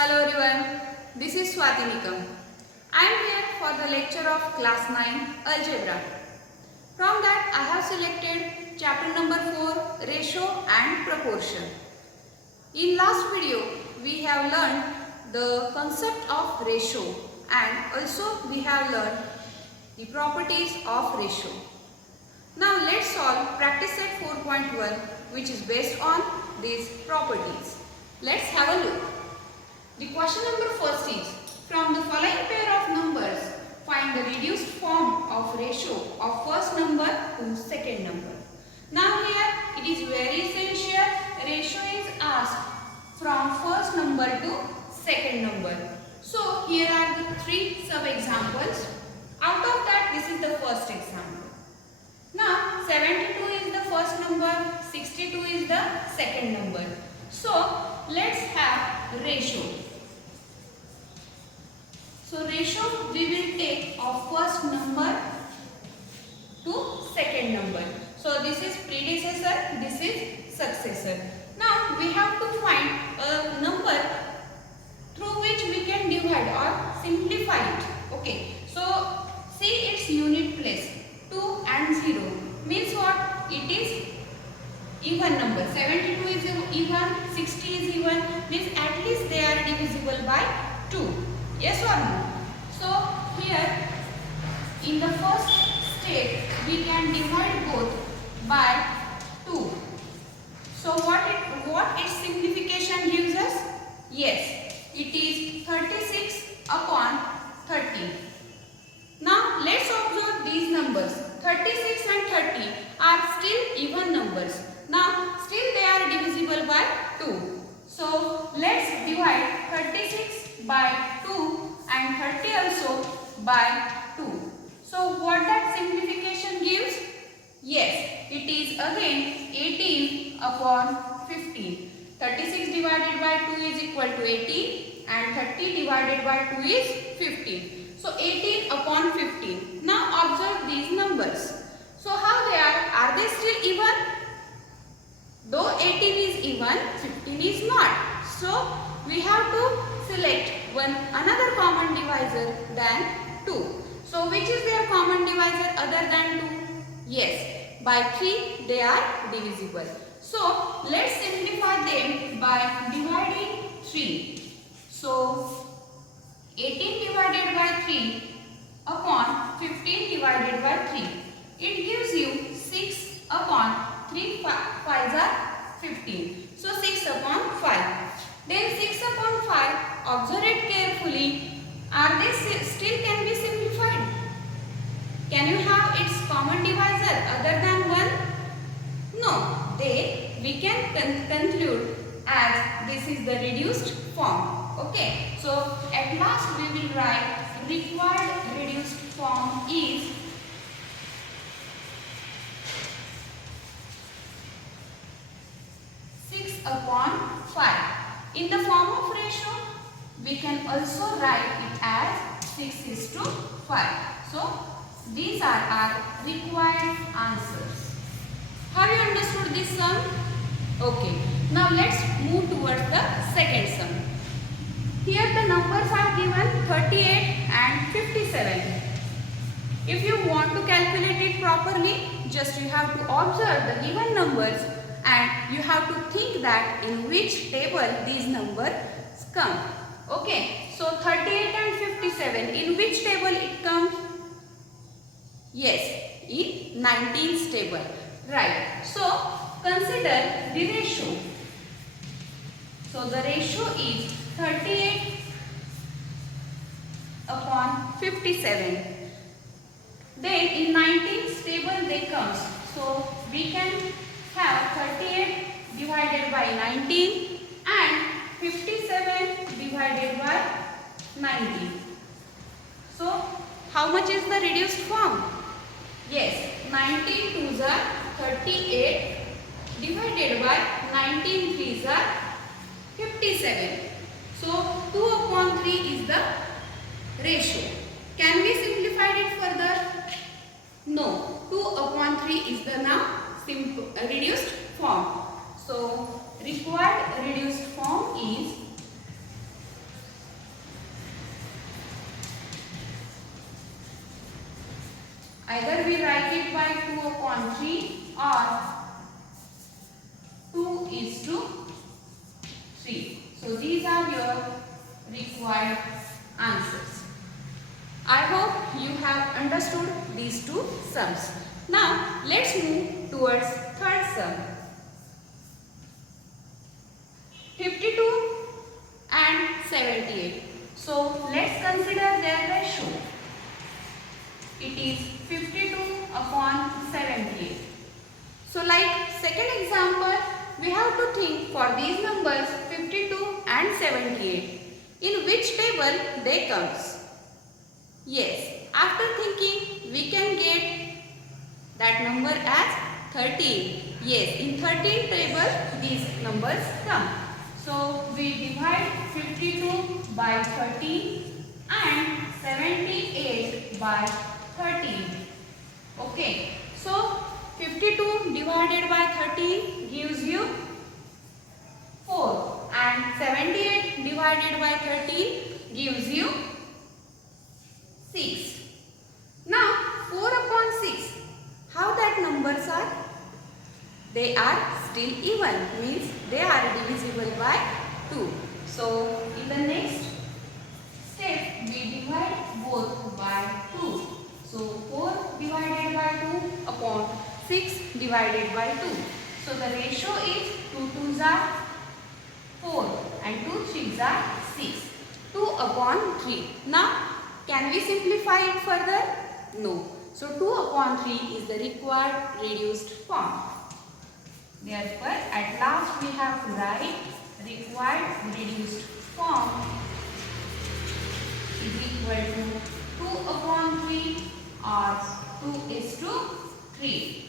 Hello everyone, this is Swati Nikam. I am here for the lecture of class 9 algebra. From that I have selected chapter number 4 ratio and proportion. In last video we have learned the concept of ratio and also we have learned the properties of ratio. Now let's solve practice set 4.1 which is based on these properties. Let's have a look. The question number first is, from the following pair of numbers, find the reduced form of ratio of first number to second number. Now here it is very essential, ratio is asked from first number to second number. So here are the three sub-examples. Out of that, this is the first example. Now 72 is the first number, 62 is the second number. So let's have ratio. So ratio we will take of first number to second number. So this is predecessor, this is successor. Now we have to find a number through which we can divide or simplify it. Okay. So see its unit place 2 and 0 means what? It is even number. 72 is even, 60 is even, means at least they are divisible by 2. Yes or no? So here in the first step we can divide both by 2. So what its simplification gives us? Yes, it is 36 upon 30. Now let's observe these numbers. 36 and 30 are still even numbers. Now still they are divisible by 2. So let's divide 36 by 2 and 30 also by 2. So what that simplification gives? Yes, it is again 18 upon 15. 36 divided by 2 is equal to 18 and 30 divided by 2 is 15. So 18 upon 15. Now observe these numbers. So how they are? Are they still even? Though 18 is even, 15 is not. So we have to select another common divisor than 2. So which is their common divisor other than 2? Yes, by 3 they are divisible. So let's simplify them by dividing 3. So 18 divided by 3 upon 15 divided by 3. It gives you 6 upon 3 5s are 15. So 6 upon 5. Then 6 upon 5, observe it carefully. Are they still can be simplified? Can you have its common divisor other than 1? No. We can conclude as this is the reduced form. Okay. So at last we will write required reduced form is 6 upon 5. In the form of ratio, we can also write it as 6:5. So, these are our required answers. Have you understood this sum? Okay. Now, let's move towards the second sum. Here the numbers are given 38 and 57. If you want to calculate it properly, just you have to observe the given numbers and you have to think that in which table these numbers come. Okay, so 38 and 57, in which table it comes? Yes, in 19th table. Right, so consider the ratio. So the ratio is 38 upon 57. Then in 19th table they comes. So we can have 38 divided by 19 and 57 divided by 19. So how much is the reduced form? Yes, 19 twos are 38 divided by 19 threes are 57. So 2 upon 3 is the ratio. Can we simplify it further? No, 2 upon 3 is the now reduced form. So required reduced form is Either we write it by 2 upon 3 or 2:3. So these are your required answers. I hope you have understood these two sums. Now let's move towards third sum. 52 and 78. So let's consider their ratio. It is 52 upon 78. So like second example, we have to think for these numbers 52 and 78. In which table they comes? Yes, after thinking we can get that number as 13. Yes, in 13 table these numbers come. So we divide 52 by 13 and 78 by 13. Okay, so 52 divided by 13 gives you 4 and 78 divided by 13 gives you 6. Now 4 upon 6, how that numbers are? They are still even, means they are divisible by 2. So in the next step we divide both by 2. So 4 divided by 2 upon 6 divided by 2. So the ratio is 2 2s are 4 and 2 3s are 6. 2 upon 3. Now can we simplify it further? No. So 2 upon 3 is the required reduced form. Therefore, at last we have to write required reduced form is equal to 2 upon 3 or 2:3.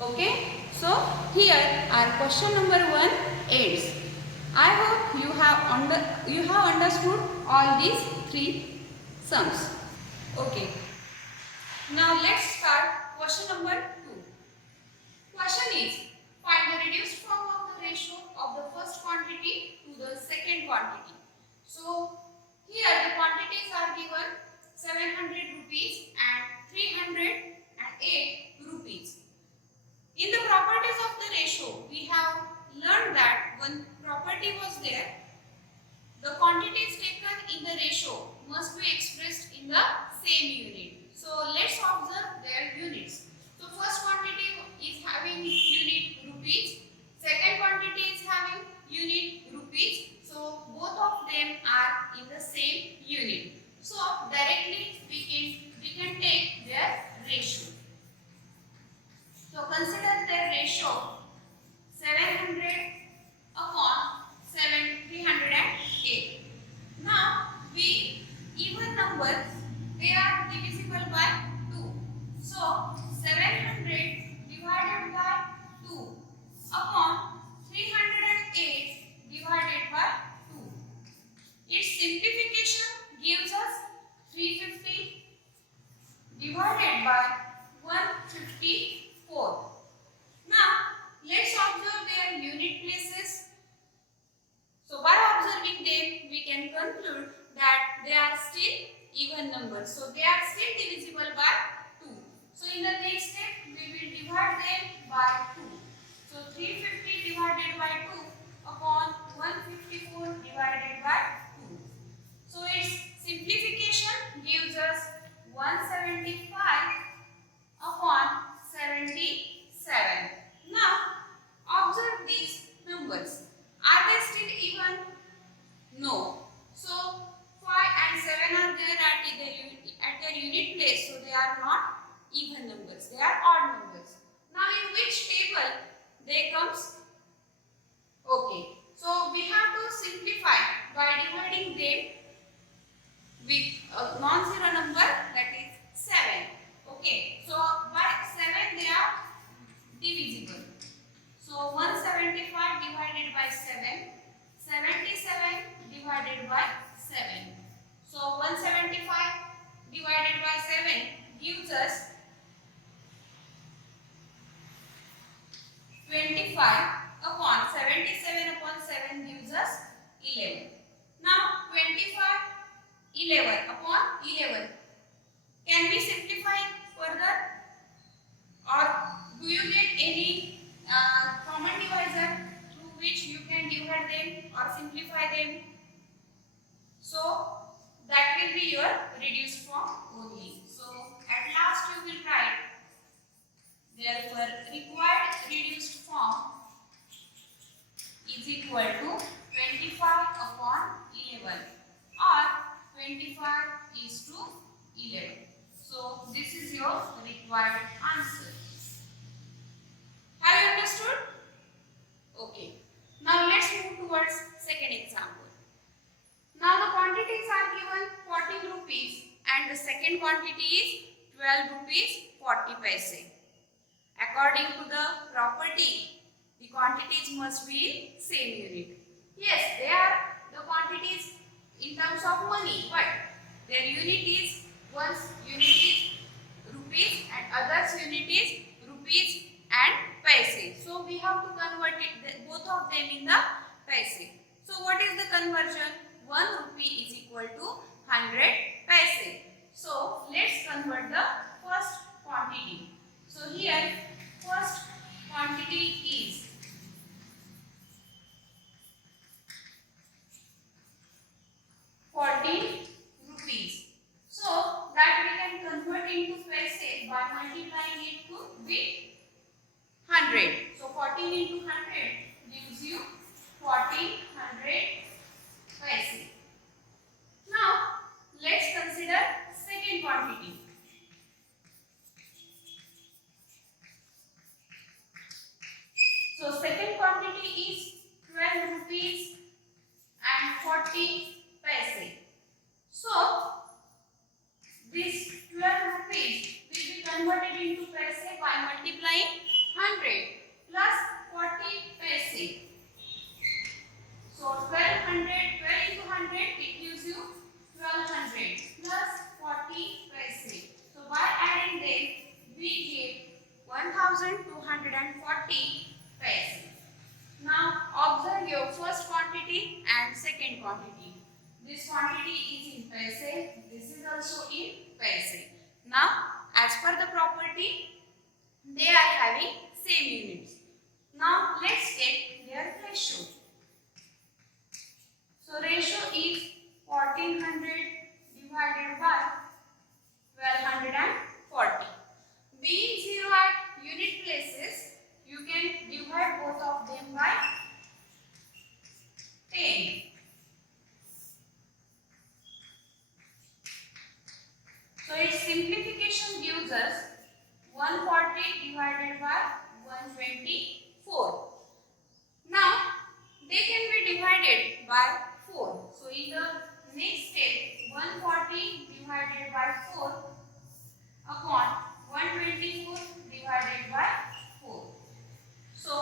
Okay, so here our question number 1 ends. I hope you have understood all these 3 sums. Okay, now let's start question number 2. Question is, find the reduced form of the ratio of the first quantity to the second quantity. So here the quantities are given 700 rupees and 308 rupees. In the properties of the ratio, we have learned that one property was there. The quantities taken in the ratio must be expressed in the same unit. So let's observe their units. So first quantity is having unit rupees. Second quantity is having unit rupees. So both of them are in the same unit. So directly we can take their ratio. So consider their ratio 700 upon 308. Now we even numbers, they are divisible by 2. So 700 divided by 2 upon 308 divided by 2. Its simplification gives us 350 divided by 154. Now let's observe their unit places. So by observing them, we can conclude that they are still even numbers. So they are still divisible by 2. So in the next step, we will divide them by 2. So 350 divided by 2 upon 154 divided by 2. So its simplification gives us 175 upon 77. Now observe these numbers. Are they still even? No. So 5 and 7 are there at their unit place. So they are not even numbers. They are odd numbers. Now in which table they comes? Okay. So we have to simplify by dividing them with a non-zero number, that is 7. Okay. So by 7 they are divisible. So 175 divided by 7, 77 divided by 7. So 175 divided by 7 gives us 25 upon 77 upon 7 gives us 11. Now 25, 11 upon 11. Can we simplify further, or do you get any common divisor through which you can divide them or simplify them? So that will be your reduced form only. So at last you will write, therefore required reduced form is equal to 25 upon 11 or 25 is to 11. So this is your required answer. Have you understood? Okay. Now let's move towards second example. Now the quantities are given 14 rupees and the second quantity is 12 rupees 40 paise. According to the property, the quantities must be in same unit. Yes, they are the quantities in terms of money, but their unit is, one's unit is rupees and others unit is rupees and paise. So we have to convert it, both of them in the paise. So what is the conversion? 1 rupee is equal to 100 paise. So let's convert the first quantity. So here first quantity is 14 rupees. So that we can convert into paise by multiplying it to with 100. So 14 into 100 gives you 1400 paise. Now let's consider second quantity. So second quantity is 12 rupees and 40 paise. So this 12 rupees will be converted into paise by multiplying 100 plus 40 paise. So 1200, 12 into 100 it gives you 1200 plus 40 paise. So by adding them we get 1240 paise. Now observe your first quantity and second quantity. This quantity is in paise, this is also in paise. Now as per the property, they are having same units. Now let's take their ratio. So ratio is 1400 divided by 1240. Being 0 at unit places, you can divide both of them by 10. So its simplification gives us 140 divided by 124. Now they can be divided by 4. So in the next step, 140 divided by 4 upon 124 divided by 4. So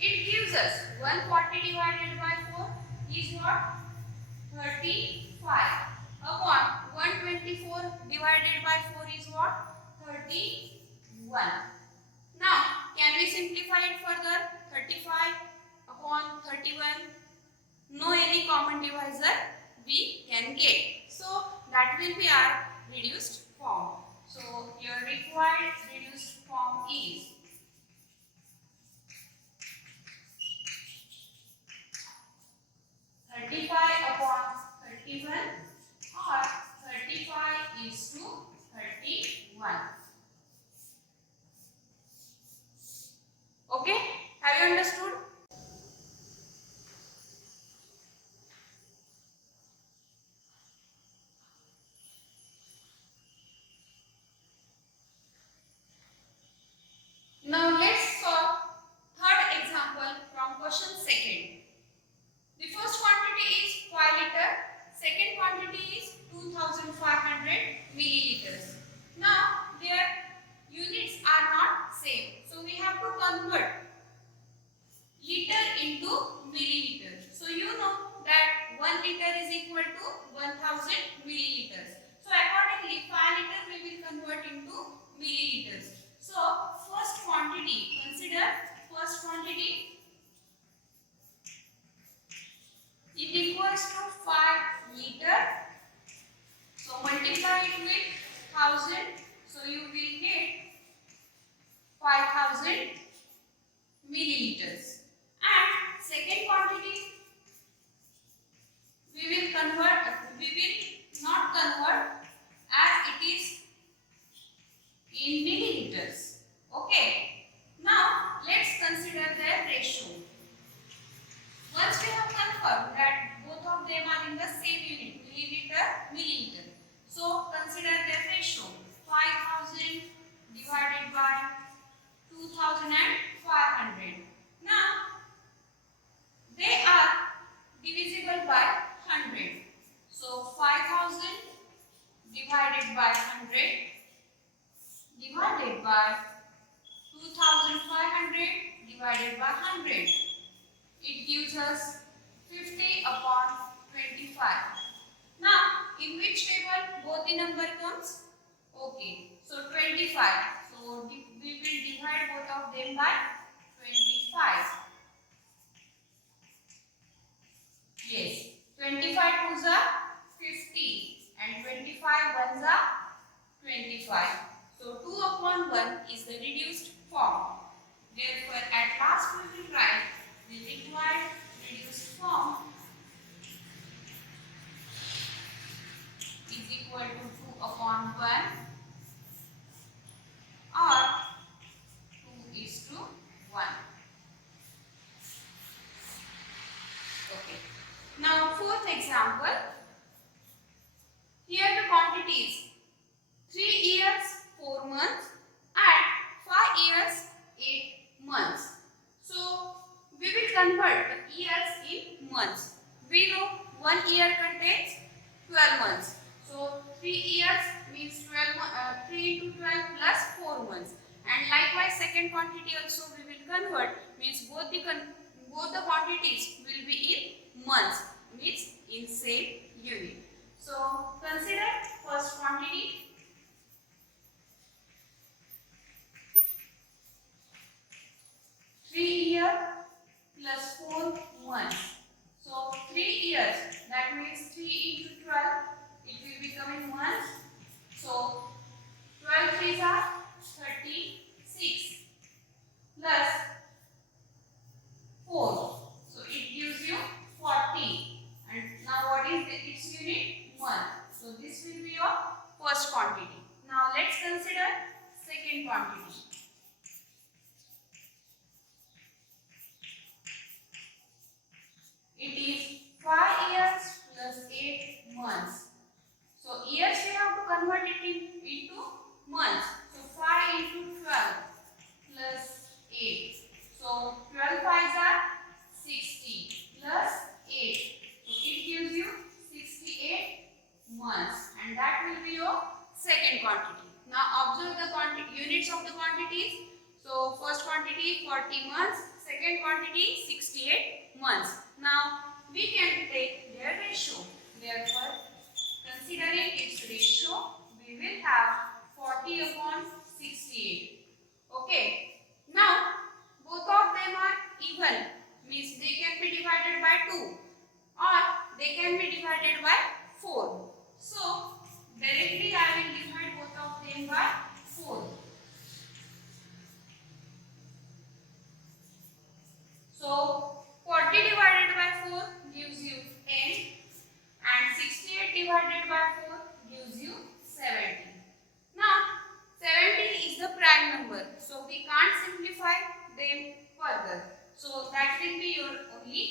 it gives us 140 divided by 4 is what? 35 upon 124 divided by 4 is what? 31. Now can we simplify it further? 35 upon 31, no any common divisor we can get. So that will be our reduced form. So your required reduced form is 35 upon 31 or 35 is to 31. Okay, have you understood? Now let's solve third example from question second. The first quantity is 5 liter, second quantity is 2500 milliliters. Now their units are not same, so we have to convert liter into milliliters. So you know that 1 liter is equal to 1000 milliliters. So accordingly 5 liter we will convert into milliliters. So first quantity, consider first quantity is equals to 5 liter. So multiply it with 1000. So you will get 5000 milliliters. And second quantity we will not convert as it is in milliliters. Okay. Now let's consider their ratio. Once we have confirmed that both of them are in the same unit, milliliter. So consider their ratio. 5000 divided by 2500. Now they are divisible by 100. So 5000 divided by 100 divided by 2500 divided by 100. It gives us 50 upon 25. Now, in which table both the number comes? Okay, so 25. So, we will divide both of them by 25. Yes, 25 twos are 50 and 25 ones are 25. So, 2 upon 1 is the reduced form. Therefore, at last we will write the required reduced form is equal to 2 upon 1 or 2 is to 1. Okay. Now, fourth example. Here the quantities 3 years 4 months and 5 years 8 months. So, we will convert the years in months. We know 1 year contains 12 months. So, 3 years means 3 into 12 plus 4 months. And likewise, second quantity also we will convert, means both the quantities will be in months, means in same unit. So, consider first quantity. 3 years plus 4 months. So 3 years, that means 3 into 12, it will become in months. So 12 threes are 36 plus 4. So it gives you 40. And now what is its unit? Month. So this will be your first quantity. Now let's consider second quantity. It is 5 years plus 8 months. So years we have to convert it into months. So 5 into 12 plus 8. So 12 5s are 60 plus 8. So it gives you 68 months, and that will be your second quantity. Now observe the units of the quantities. So first quantity 40 months, second quantity 68 months. Now we can take their ratio. Therefore, considering its ratio, we will have 40 upon 68. Okay. Now both of them are even, means they can be divided by 2 or they can be divided by 4. So directly I will divide both of them by 4. So 40 divided by 4 gives you 10 and 68 divided by 4 gives you 70. Now 70 is the prime number, so we can't simplify them further. So that will be your only